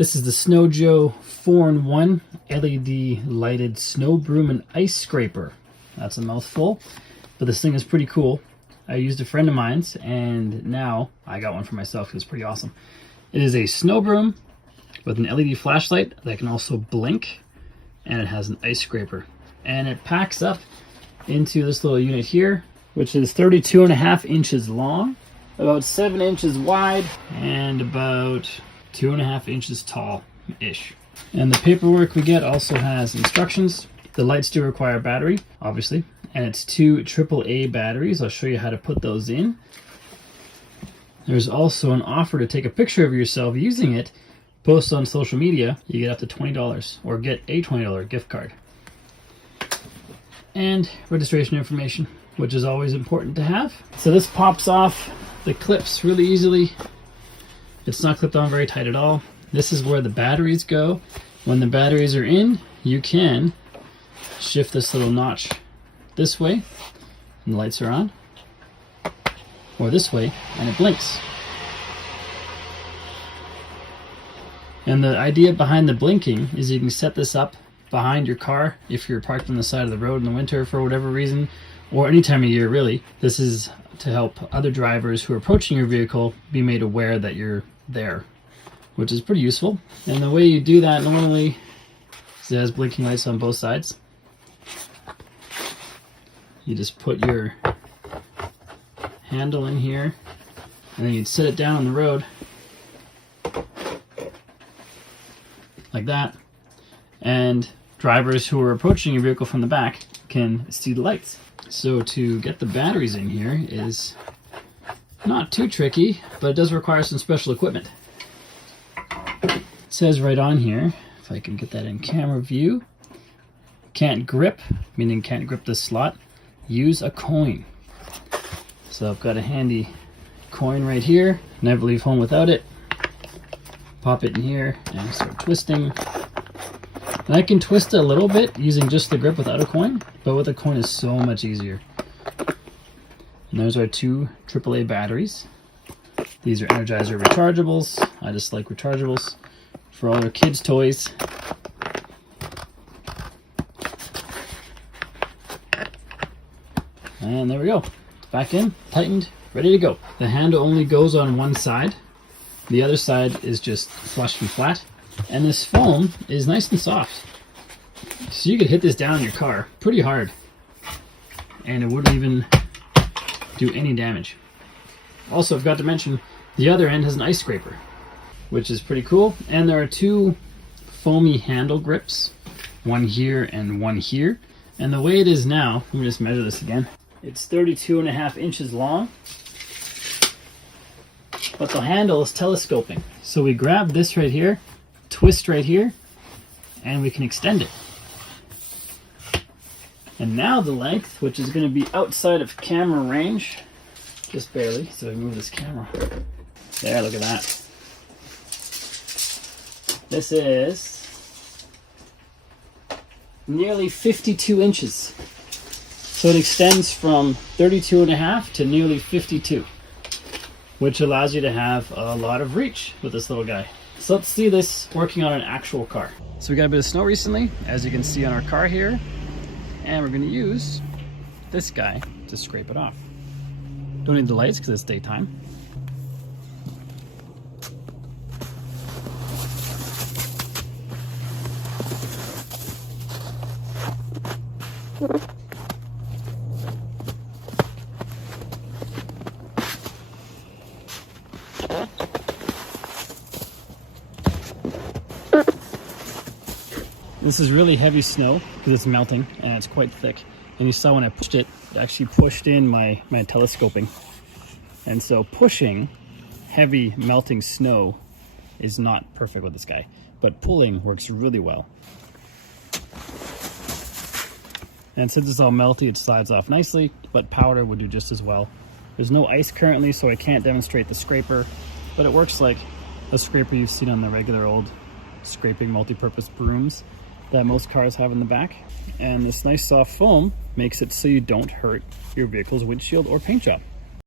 This is the Snow Joe 4-in-1 LED lighted snow broom and ice scraper. That's a mouthful, but this thing is pretty cool. I used a friend of mine's and now I got one for myself. It's pretty awesome. It is a snow broom with an LED flashlight that can also blink, and it has an ice scraper. And it packs up into this little unit here, which is 32.5 inches long, about 7 inches wide, and about 2.5 inches tall-ish. And the paperwork we get also has instructions. The lights do require a battery, obviously, and it's 2 AAA batteries. I'll show you how to put those in. There's also an offer to take a picture of yourself using it, post on social media. You get up to $20 or get a $20 gift card. And registration information, which is always important to have. So this pops off the clips really easily. It's not clipped on very tight at all. This is where the batteries go. When the batteries are in, you can shift this little notch this way and the lights are on, or this way and it blinks. And the idea behind the blinking is you can set this up behind your car if you're parked on the side of the road in the winter for whatever reason, or any time of year really. This is to help other drivers who are approaching your vehicle be made aware that you're there, which is pretty useful. And the way you do that normally is it has blinking lights on both sides. You just put your handle in here and then you'd set it down on the road like that, and drivers who are approaching your vehicle from the back can see the lights. So to get the batteries in here is not too tricky, but it does require some special equipment. It says right on here, if I can get that in camera view, can't grip, meaning can't grip this slot, use a coin. So I've got a handy coin right here, never leave home without it. Pop it in here and start twisting. And I can twist it a little bit using just the grip without a coin, but with a coin is so much easier. And there's our 2 AAA batteries. These are Energizer rechargeables. I just like rechargeables for all our kids' toys. And there we go. Back in, tightened, ready to go. The handle only goes on one side. The other side is just flush and flat. And this foam is nice and soft. So you could hit this down in your car pretty hard and it wouldn't even do any damage. Also, I forgot to mention, the other end has an ice scraper, which is pretty cool. And there are 2 foamy handle grips, one here and one here. And the way it is now, let me just measure this again. It's 32.5 inches long, but the handle is telescoping. So we grab this right here, twist right here, and we can extend it. And now the length, which is going to be outside of camera range, just barely, so we move this camera. There, look at that. This is nearly 52 inches. So it extends from 32.5 to nearly 52, which allows you to have a lot of reach with this little guy. So let's see this working on an actual car. So we got a bit of snow recently, as you can see on our car here, and we're going to use this guy to scrape it off. Don't need the lights because it's daytime. This is really heavy snow because it's melting and it's quite thick. And you saw when I pushed it, it actually pushed in my telescoping. And so pushing heavy melting snow is not perfect with this guy, but pulling works really well. And since it's all melty, it slides off nicely, but powder would do just as well. There's no ice currently, so I can't demonstrate the scraper, but it works like a scraper you've seen on the regular old scraping multi-purpose brooms that most cars have in the back. And this nice soft foam makes it so you don't hurt your vehicle's windshield or paint job.